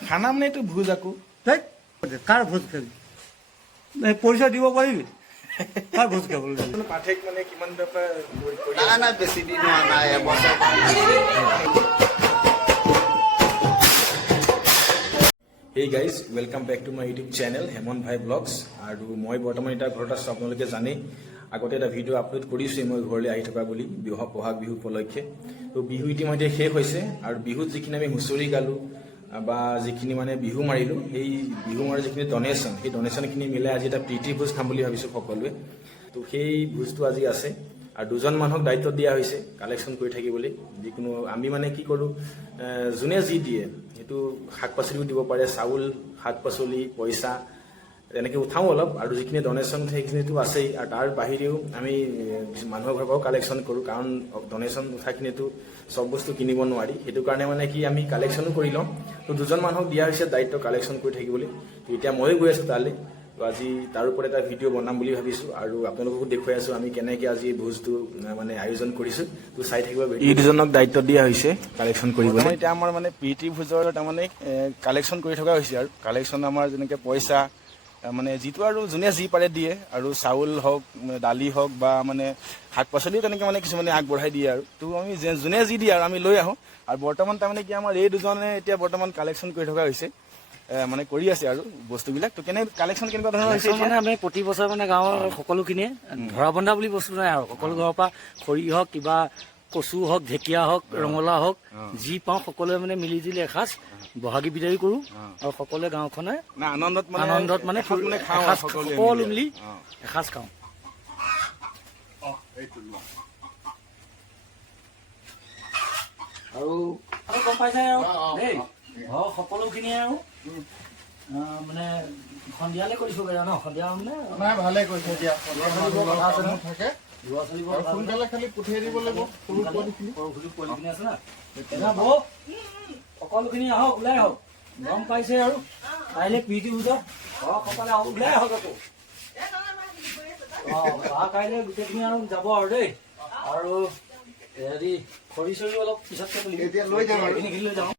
খানা মানে এইটো ভোজ আকৌ কাৰ ভোজ খাবি পইচা দিব পাৰিবি কাৰ ভোজ খাবলৈ পাঠেক মানে কিমান টকা নাই বেছি দিন হোৱা নাই এবছৰ hey guys welcome back to my YouTube channel Hemanta ভাই ব্লগছ আৰু মই বৰ্তমান এতিয়া ঘৰত আছোঁ আপোনালোকে জানেই আগতে এটা ভিডিঅ' আপলোড কৰিছোঁ মই ঘৰলৈ আহি থকা বুলি বহাগ বিহু উপলক্ষে তো বিহু ইতিমধ্যে শেষ হৈছে আৰু বিহুত যিখিনি আমি হুঁচৰি গালোঁ বা যিখিনি মানে বিহু মাৰিলোঁ সেই বিহু মাৰাৰ যিখিনি ডনেশ্যন সেই ডনেশ্যনখিনি মিলাই আজি এটা প্ৰীতি ভোজ খাম বুলি ভাবিছোঁ সকলোৱে তো সেই ভোজটো আজি আছে আৰু দুজন মানুহক দায়িত্ব দিয়া হৈছে কালেকশ্যন কৰি থাকিবলৈ যিকোনো আমি মানে কি কৰোঁ যোনে যি দিয়ে সেইটো শাক পাচলিও দিব পাৰে চাউল শাক পাচলি পইচা তেনেকৈ উঠাওঁ অলপ আৰু যিখিনি ডনেশ্যন সেইখিনিতো আছেই আৰু তাৰ বাহিৰেও আমি মানুহৰ ঘৰৰ পৰাও কালেকশ্যন কৰোঁ কাৰণ ডনেশ্যন উঠাখিনিতো চব বস্তু কিনিব নোৱাৰি সেইটো কাৰণে মানে কি আমি কালেকশ্যনো কৰি লওঁ তো দুজন মানুহক দিয়া হৈছে দায়িত্ব কালেকশ্যন কৰি থাকিবলৈ তো এতিয়া ময়ো গৈ আছোঁ তালৈ তো আজি তাৰ ওপৰত এটা ভিডিঅ' বনাম বুলি ভাবিছোঁ আৰু আপোনালোককো দেখুৱাই আছোঁ আমি কেনেকৈ আজি এই ভোজটো মানে আয়োজন কৰিছোঁ তো চাই থাকিব এই দুজনক দায়িত্ব দিয়া হৈছে কালেকশ্যন কৰিবলৈ এতিয়া আমাৰ মানে প্ৰীতি ভোজৰ তাৰমানে কালেকশ্যন কৰি থকা হৈছে আৰু কালেকশ্যন আমাৰ যেনেকৈ পইচা মানে যিটো আৰু যোনে যি পাৰে দিয়ে আৰু চাউল হওক দালি হওক বা মানে শাক পাচলিও তেনেকৈ মানে কিছুমানে আগবঢ়াই দিয়ে আৰু তো আমি যোনে যি দিয়ে আৰু আমি লৈ আহোঁ আৰু বৰ্তমান তাৰমানে কি আমাৰ এই দুজনে এতিয়া বৰ্তমান কালেকশ্যন কৰি থকা হৈছে মানে কৰি আছে আৰু বস্তুবিলাক তো কালেকশ্যন কেনেকুৱা ধৰণৰ হৈছে মানে আমি প্ৰতি বছৰ মানে গাঁৱৰ সকলোখিনিয়ে ধৰা বন্ধা বুলি বস্তু নাই আৰু সকলো ঘৰৰ পৰা খৰি হওক কিবা কচু হওক ঢেকীয়া হওক ৰঙালাও হওক যি পাওঁ সকলোৱে মানে মিলি জুলি এসাঁজ বহাগী বিদায় কৰোঁ আৰু সকলোৱে গাঁওখনে আনন্দত মানে সকলো মিলি এসাঁজ খাওঁ আৰু গম পাইছে আৰু দেই ঘৰৰ সকলোখিনিয়ে আৰু মানে সন্ধিয়ালৈ কৰিছোঁ ন সন্ধিয়া মানে ভালে কৈছে দিয়া থাকে সোনকালে খালি পঠিয়াই দিব লাগিব সকলোখিনি আহক ওলাই আহক গম পাইছে আৰু কাইলৈ প্ৰীতি ভোজত সকলে ওলাই আহক আকৌ কাইলৈ গোটেইখিনি আৰু যাব আৰু দেই আৰু হেৰি খৰি চৰি অলপ পিছতকে লৈ যাম লৈ যাওঁ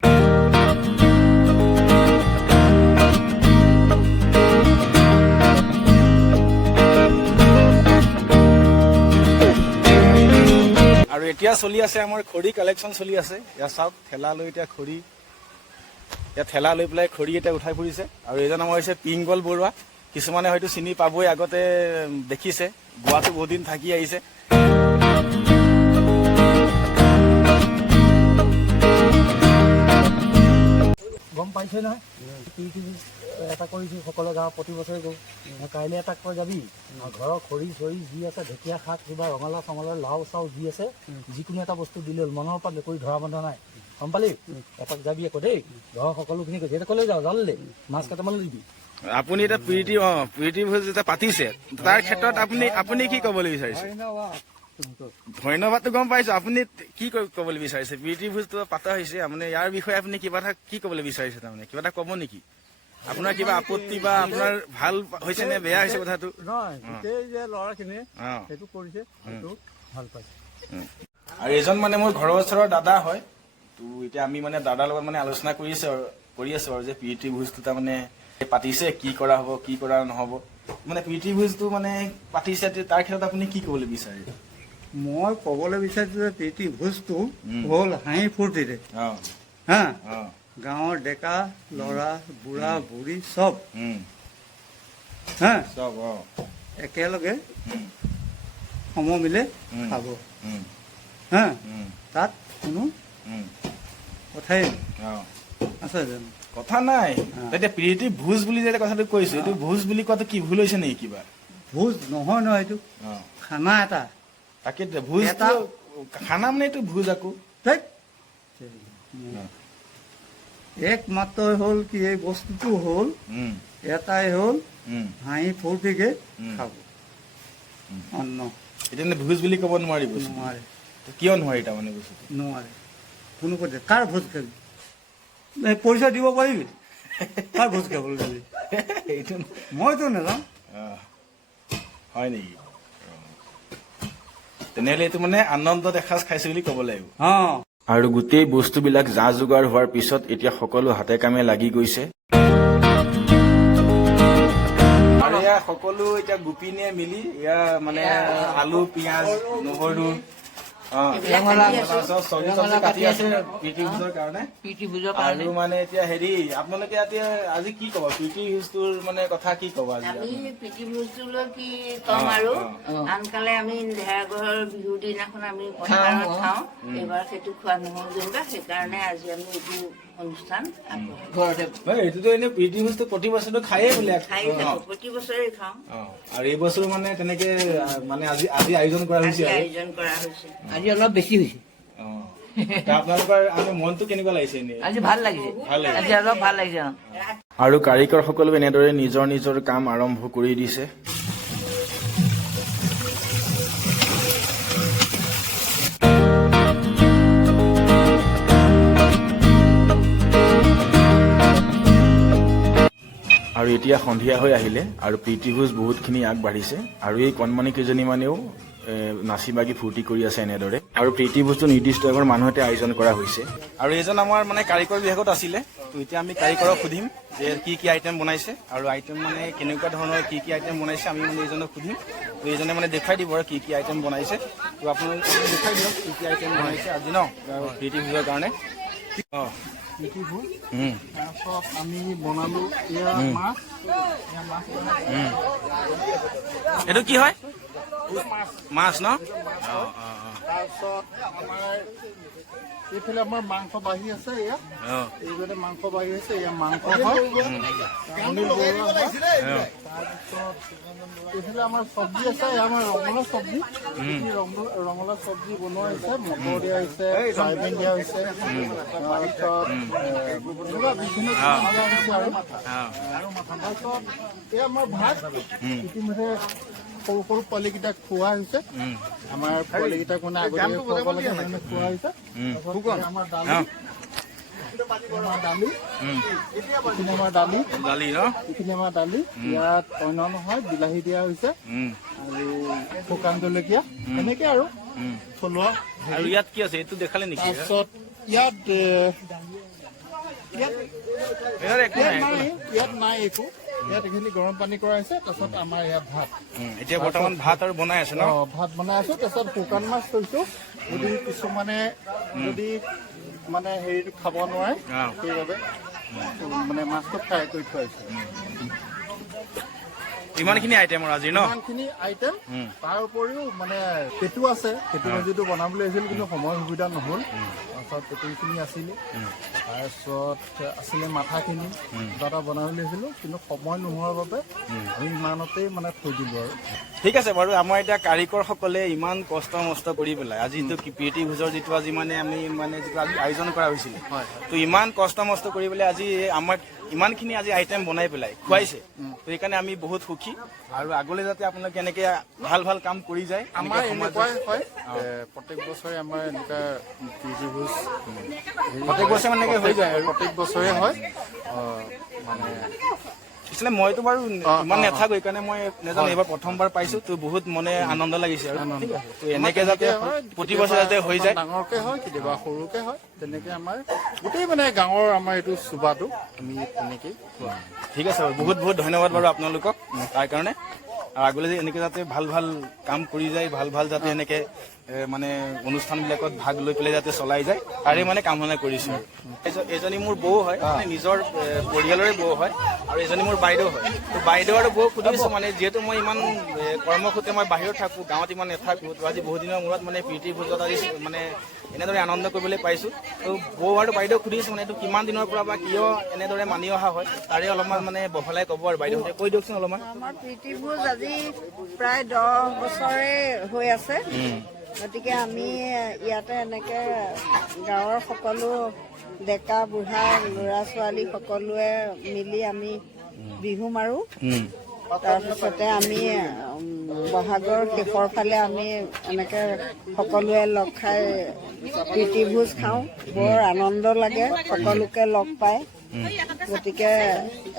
আৰু এতিয়া চলি আছে আমাৰ খৰি কালেকশ্যন চলি আছে ইয়াত চাওক ঠেলা লৈ এতিয়া খৰি ইয়াত ঠেলা লৈ পেলাই খৰি এতিয়া উঠাই ফুৰিছে আৰু এইজন আমাৰ হৈছে পিংগল বৰুৱা কিছুমানে হয়তো চিনি পাবই আগতে দেখিছে গোৱাটো বহুত দিন থাকি আহিছে গম পাইছে নহয় এটা কৰিছোঁ সকলো গাঁৱত প্ৰতি বছৰে গৈ কাইলৈ এটা কৈ যাবি ঘৰৰ খৰি চৰি যি আছে ঢেকীয়া শাক কিবা ৰঙালাও চঙালাও লাও চাও যি আছে যিকোনো এটা বস্তু দিলে মনৰ পৰা মেকুৰী ধৰা বন্ধা নাই গম পালি এপাক যাবি আকৌ দেই ঘৰৰ সকলোখিনি কৈছে এতিয়া ক'লৈ যাওঁ জানিলে মাছ কেইটামান দিবি আপুনি এতিয়া প্ৰীতি ভোজ যেতিয়া পাতিছে তাৰ ক্ষেত্ৰত আপুনি কি ক'বলৈ বিচাৰিছে ধন্যবাদটো গম পাইছো আপুনি কি ক'বলৈ বিচাৰিছে প্ৰীতি ভোজটো পাতা হৈছে মানে ইয়াৰ বিষয়ে আপুনি কিবা এটা কি ক'বলৈ বিচাৰিছে তাৰমানে কিবা এটা ক'ব নেকি আপোনাৰ কিবা আপত্তি বা আপোনাৰ ভাল হৈছে নে বেয়া হৈছে কথাটো আৰু এজন মানে মোৰ ঘৰৰ ওচৰৰ দাদা হয় তো এতিয়া আমি মানে দাদাৰ লগত মানে আলোচনা কৰি আছো আৰু যে প্ৰীতি ভোজটো তাৰমানে পাতিছে কি কৰা হ'ব কি কৰা নহ'ব মানে প্ৰীতি ভোজটো মানে পাতিছে তাৰ ক্ষেত্ৰত আপুনি কি ক'বলৈ বিচাৰে মই ক'বলৈ বিচাৰিছো যে প্ৰীতি ভোজটো হ'ল হাঁহি ফূৰ্তিৰে হা গাঁৱৰ ডেকা ল'ৰা বুঢ়া বুঢ়ী চব হা একেলগে সমমিলে খাব হা তাত কোনো কথাই আছে জানো কথা নাই এতিয়া প্ৰীতি ভোজ বুলি যে কথাটো কৈছো এইটো ভোজ বুলি কোৱাটো কি ভুল হৈছে নেকি কিবা ভোজ নহয় নহয় এইটো খানা এটা তাকে ভোজ খানা মানে এইটো ভোজ আকৌ একমাত্ৰ হ'ল কি এই বস্তুটো হ'ল এটাই হ'ল হাঁহি ফূৰ্তিকে খাব অন্ন এতিয়া ভোজ বুলি ক'ব নোৱাৰি নোৱাৰে কিয় নোৱাৰি তাৰমানে বস্তুটো নোৱাৰে কোনো কথা কাৰ ভোজ খাবি পইচা দিব পাৰিবি কাৰ ভোজ খাবলৈ যাবি এইটো মইতো নাযাওঁ হয় নেকি তেনেহ'লে এইটো মানে আনন্দত এসাঁজ খাইছে বুলি ক'ব লাগিব আৰু গোটেই বস্তুবিলাক যা যোগাৰ হোৱাৰ পিছত এতিয়া সকলো হাতে কামে লাগি গৈছে। আৰু এয়া সকলো এতিয়া গোপিনীয়ে মিলি এয়া মানে আলু পিঁয়াজ নহৰু চব্জি কাটি আছে প্ৰীতি ভোজৰ কাৰণে। আৰু মানে এতিয়া হেৰি আপোনালোকে এতিয়া আজি কি ক'ব প্ৰীতি ভোজটোৰ মানে কথা কি ক'ব আজি? আমি প্ৰীতি ভোজটোলৈ কি ক'ম আৰু আনকালে আমি ঢেৰাঘৰৰ বিহুৰ দিনাখন আমি পথাৰত খাওঁ, এইবাৰ সেইটো খোৱা নহ'ল যেনিবা, সেইকাৰণে আজি আমি এইটো অনুষ্ঠান ঘৰতে এইটোতো এনে প্ৰীতি ভোজটো প্ৰতি বছৰটো খায়েই বোলে খাই থাকো, প্ৰতি বছৰে খাওঁ। আৰু এই বছৰ মানে তেনেকে মানে আজি আয়োজন কৰা হৈছে আৰু আয়োজন কৰা হৈছে। আজি অলপ বেছি হৈছে। আপোনালোকৰ মনটো কেনেকুৱা লাগিছে এনেই? আজি ভাল লাগিছে, আজি অলপ ভাল লাগিছে। আৰু কাৰিকৰ সকলোৱে এনেদৰে নিজৰ নিজৰ কাম আৰম্ভ কৰি দিছে। আৰু এতিয়া সন্ধিয়া হৈ আহিলে আৰু প্ৰীতিভোজ বহুতখিনি আগবাঢ়িছে আৰু এই কণমানি কেইজনীমানেও নাচি বাগি ফূৰ্তি কৰি আছে এনেদৰে। আৰু প্ৰীতিভোজটো নিৰ্দিষ্ট এঘৰ মানুহতে আয়োজন কৰা হৈছে। আৰু এইজন আমাৰ মানে কাৰিকৰ বিভাগত আছিলে, তো এতিয়া আমি কাৰিকৰক সুধিম যে কি কি আইটেম বনাইছে আৰু আইটেম মানে কেনেকুৱা ধৰণৰ কি কি আইটেম বনাইছে আমি মানে এইজনক সুধিম। তো এইজনে মানে দেখুৱাই দিব আৰু কি কি আইটেম বনাইছে। তো আপোনালোকে দেখুৱাই দিয়ক কি কি আইটেম বনাইছে আজি ন প্ৰীতিভোজৰ কাৰণে। প্ৰীতিভোজ তাৰপিছত আমি বনালো এয়া মাছ, এইটো কি হয়? মাছ ন? তাৰপিছত আমাৰ এইফালে আমাৰ মাংস বাঢ়ি আছে, এয়া এইফালে মাংস বাঢ়ি আছে, এয়া মাংস হয় অনিল বৰুৱা হয়। তাৰপিছত এইফালে আমাৰ চব্জি আছে, এয়া আমাৰ ৰঙালাও চব্জি, ৰঙালাও চব্জি বনোৱা হৈছে, মটৰ দিয়া হৈছে, চয়াবিন দিয়া হৈছে, তাৰপিছত এনেকুৱা বিভিন্ন ধৰণৰ হৈছে। আৰু তাৰপিছত এয়া আমাৰ ভাত ইতিমধ্যে সৰু সৰু পোৱালীকেইটাক খোৱা হৈছে, আমাৰ পোৱালীকেইটাক মানে আগতীয়াকৈ খুৱাব লাগে সেইকাৰণে খোৱা হৈছে। আমাৰ দালি, এইখিনি আমাৰ দালি, এইখিনি আমাৰ দালি, ইয়াত অন্য নহয় বিলাহী দিয়া হৈছে আৰু শুকান জলকীয়া এনেকে আৰু থলুৱা। আৰু ইয়াত কি আছে এইটো দেখালে নেকি? তাৰপিছত ইয়াত নাই একো, ইয়াত এইখিনি গৰম পানী কৰা হৈছে। তাৰপিছত আমাৰ ইয়াত ভাত, এতিয়া বৰ্তমান ভাত আৰু বনাই আছে ন? ভাত বনাই আছো। তাৰপিছত শুকান মাছ থৈছো, যদি কিছুমানে যদি মানে হেৰিটো খাব নোৱাৰে সেইবাবে মানে মাছটো ফ্ৰাই কৰি থোৱাইছো। ইমানখিনি আইটেম আৰু আজি ন? ইমানখিনি আইটেম। তাৰ উপৰিও মানে পেটু আছে, পেটু ভাজিটো বনাবলৈ আহিছিল কিন্তু সময় সুবিধা নহ'ল। তাৰপিছত পেটুখিনি আছিলে, তাৰপিছত আছিলে মাথাখিনি এটা বনাবলৈ আহিছিলোঁ কিন্তু সময় নোহোৱাৰ বাবে আমি ইমানতেই মানে থৈ দিলোঁ আৰু। ঠিক আছে বাৰু। আমাৰ এতিয়া কাৰিকৰসকলে ইমান কষ্ট মষ্ট কৰি পেলাই আজি যিটো প্ৰীতি ভোজৰ যিটো আজি মানে আমি মানে যিটো আজি আয়োজন কৰা হৈছিলে, তো ইমান কষ্ট মষ্ট কৰি পেলাই আজি আমাক ইমানখিনি আজি আইটেম বনাই পেলাই খুৱাইছে, তো সেইকাৰণে আমি বহুত সুখী। আৰু আগলৈ যাতে আপোনালোকে এনেকে ভাল ভাল কাম কৰি যায়। আমাৰ এনেকুৱাই হয়, প্ৰত্যেক বছৰে আমাৰ এনেকুৱা প্ৰীতি ভোজ প্ৰত্যেক বছৰে মানে এনেকে হৈ যায় আৰু প্ৰত্যেক বছৰে হয়। মানে আচলতে মইতো বাৰু ইমান নাথাকো, সেইকাৰণে মই নাজানো, এইবাৰ প্ৰথমবাৰ পাইছো, তো বহুত মানে আনন্দ লাগিছে আৰু তো এনেকে যাতে প্ৰতি বছৰে যাতে হৈ যায়। ডাঙৰকে হয়, কেতিয়াবা সৰুকে হয়, তেনেকে আমাৰ গোটেই মানে গাঁৱৰ আমাৰ এইটো চুবাটো আমি তেনেকেই। ঠিক আছে বাৰু, বহুত বহুত ধন্যবাদ বাৰু আপোনালোকক তাৰ কাৰণে। আৰু আগলৈ যে এনেকে যাতে ভাল ভাল কাম কৰি যায়, ভাল ভাল যাতে এনেকে মানে অনুষ্ঠানবিলাকত ভাগ লৈ পেলাই যাতে চলাই যায়, তাৰে মানে কামনা কৰিছো। এজনী মোৰ বৌ হয়, মানে নিজৰ পৰিয়ালৰে বৌ হয়, আৰু এজনী মোৰ বাইদেউ হয়। তো বাইদেউ আৰু বৌ সুধিছো মানে যিহেতু মই ইমান কৰ্মসূত্ৰে মই বাহিৰত থাকোঁ, গাঁৱত ইমান নাথাকোঁ, তো আজি বহুত দিনৰ মূৰত মানে প্ৰীতি ভোজত আজি মানে এনেদৰে আনন্দ কৰিবলৈ পাইছোঁ। তো বৌ আৰু বাইদেউ সুধিছো মানে এইটো কিমান দিনৰ পৰা বা কিয় এনেদৰে মানি অহা হয়, তাৰে অলপমান মানে বহলাই ক'ব আৰু বাইদেউহঁতে কৈ দিয়কচোন অলপমান। আমাৰ প্ৰীতি ভোজ আজি প্ৰায় 10 বছৰে হৈ আছে। গতিকে আমি ইয়াতে এনেকে গাঁৱৰ সকলো ডেকা বুঢ়া ল'ৰা ছোৱালী সকলোৱে মিলি আমি বিহু মাৰো। তাৰপিছতে আমি বহাগৰ শেষৰ ফালে আমি এনেকে সকলোৱে লগ খাই প্ৰীতি ভোজ খাওঁ, বৰ আনন্দ লাগে সকলোকে লগ পাই। গতিকে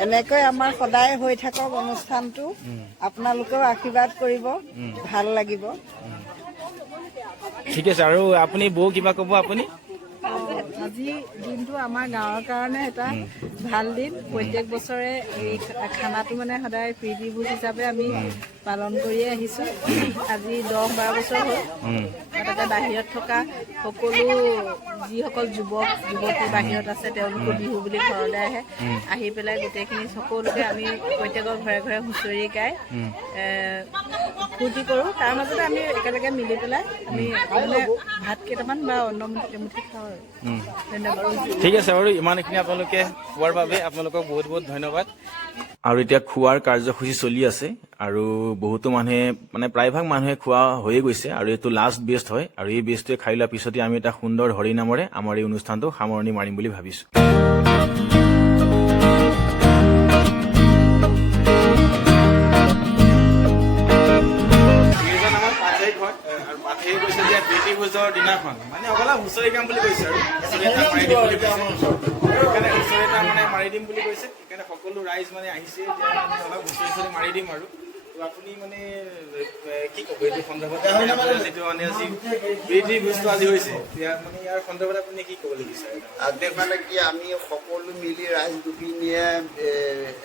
এনেকৈ আমাৰ সদায় হৈ থাকক অনুষ্ঠানটো, আপোনালোকেও আশীৰ্বাদ কৰিব, ভাল লাগিব। ঠিক আছে। আৰু আপুনি বৌ কিবা ক'ব আপুনি? আজি দিনটো আমাৰ গাঁৱৰ কাৰণে এটা ভাল দিন। প্ৰত্যেক বছৰে এই খানাটো মানে সদায় প্ৰীতি ভোজ হিচাপে আমি পালন কৰিয়ে আহিছোঁ। আজি 10-12 বছৰ হ'ল। তাতে বাহিৰত থকা সকলো যিসকল যুৱতী বাহিৰত আছে তেওঁলোকো বিহু বুলি ঘৰলৈ আহে। আহি পেলাই গোটেইখিনি সকলোকে আমি প্ৰত্যেকৰ ঘৰে ঘৰে হুঁচৰি গাই ফূৰ্তি কৰোঁ। তাৰ মাজতে আমি একেলগে মিলি পেলাই আমি মানে ভাত কেইটামান বা অন্ন মুঠি খাওঁ আৰু। ধন্যবাদ। ঠিক আছে বাৰু, ইমানখিনি আপোনালোকে খোৱাৰ বাবে আপোনালোকক বহুত বহুত ধন্যবাদ। আৰু এতিয়া খোৱাৰ কাৰ্যসূচী চলি আছে আৰু বহুতো মানুহে মানে প্ৰায়ভাগ মানুহে খোৱা হৈয়ে গৈছে আৰু এইটো লাষ্ট বেষ্ট হয় আৰু এই বেষ্টটোৱে খাই লোৱাৰ পিছতে আমি এটা সুন্দৰ হৰিনামৰে আমাৰ এই অনুষ্ঠানটো সামৰণি মাৰিম বুলি ভাবিছোঁ। দিনাখন মানে অকলা হুঁচৰি গাম বুলি কৈছে আৰু সেইকাৰণে হুঁচৰি এটা মানে মাৰি দিম বুলি কৈছে। সেইকাৰণে সকলো ৰাইজ মানে আহিছে, অলপ হুঁচৰি মাৰি দিম আৰু আপুনি মানে কি ক'ব এইটো সন্দৰ্ভত, যিটো মানে আজি প্ৰীতি ভোজটো আজি হৈছে মানে ইয়াৰ সন্দৰ্ভত আপুনি কি ক'বলৈ বিচাৰে? আজি মানে কি আমি সকলো মিলি ৰাইজ দুখিনিয়ে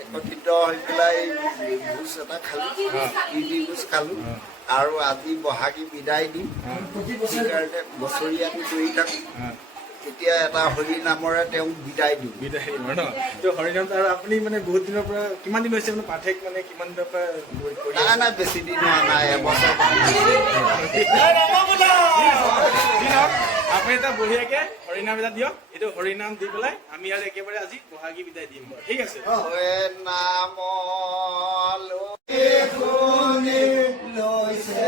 একত্ৰিত হৈ পেলাই ভোজ এটা খালোঁ, প্ৰীতি ভোজ খালোঁ আৰু আজি বহাগী বিদায় দিম। সেইকাৰণে বছৰীয়াটো কৰি থাকোঁ, এতিয়া এটা হৰি নামৰে তেওঁক বিদায় দিম। বিদায় দিম ন? তো হৰিনামটো আৰু আপুনি মানে বহুত দিনৰ পৰা কিমান দিন হৈছে মানে পাঠেক মানে কিমান দিনৰ পৰা নাই বেছি দিন হোৱা নাই, এবছৰ আপুনি এটা বঢ়িয়াকে হৰিনাম এটা দিয়ক। এইটো হৰিনাম দি পেলাই আমি আৰু একেবাৰে আজি বহাগী বিদায় দিম বাৰু, ঠিক আছে? নাম লৈছে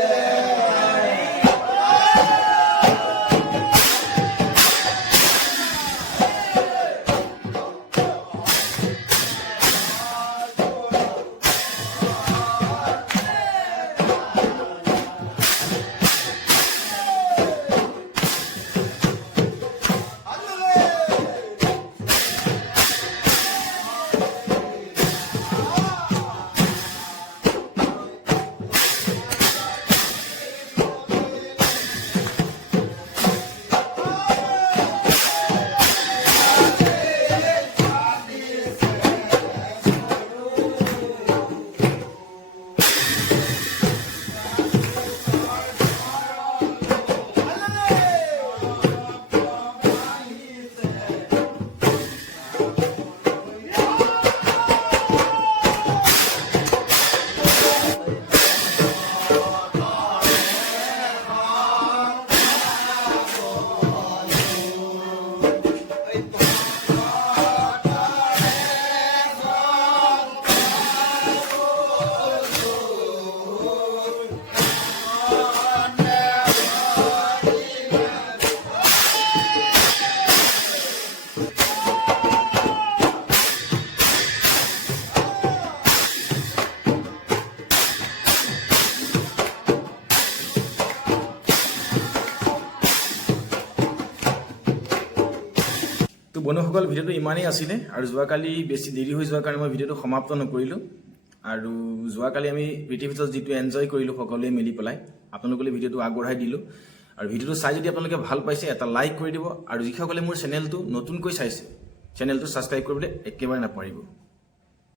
তো বন্ধুসকল, ভিডিঅ'টো ইমানেই আছিলে আৰু যোৱাকালি বেছি দেৰি হৈ যোৱাৰ কাৰণে মই ভিডিঅ'টো সমাপ্ত নকৰিলোঁ। আৰু যোৱাকালি আমি প্ৰীতি ভোজত যিটো এনজয় কৰিলোঁ সকলোৱে মিলি পেলাই আপোনালোকলৈ ভিডিঅ'টো আগবঢ়াই দিলোঁ। আৰু ভিডিঅ'টো চাই যদি আপোনালোকে ভাল পাইছে এটা লাইক কৰি দিব আৰু যিসকলে মোৰ চেনেলটো নতুনকৈ চাইছে চেনেলটো ছাবস্ক্ৰাইব কৰিবলৈ একেবাৰে নাপাহৰিব।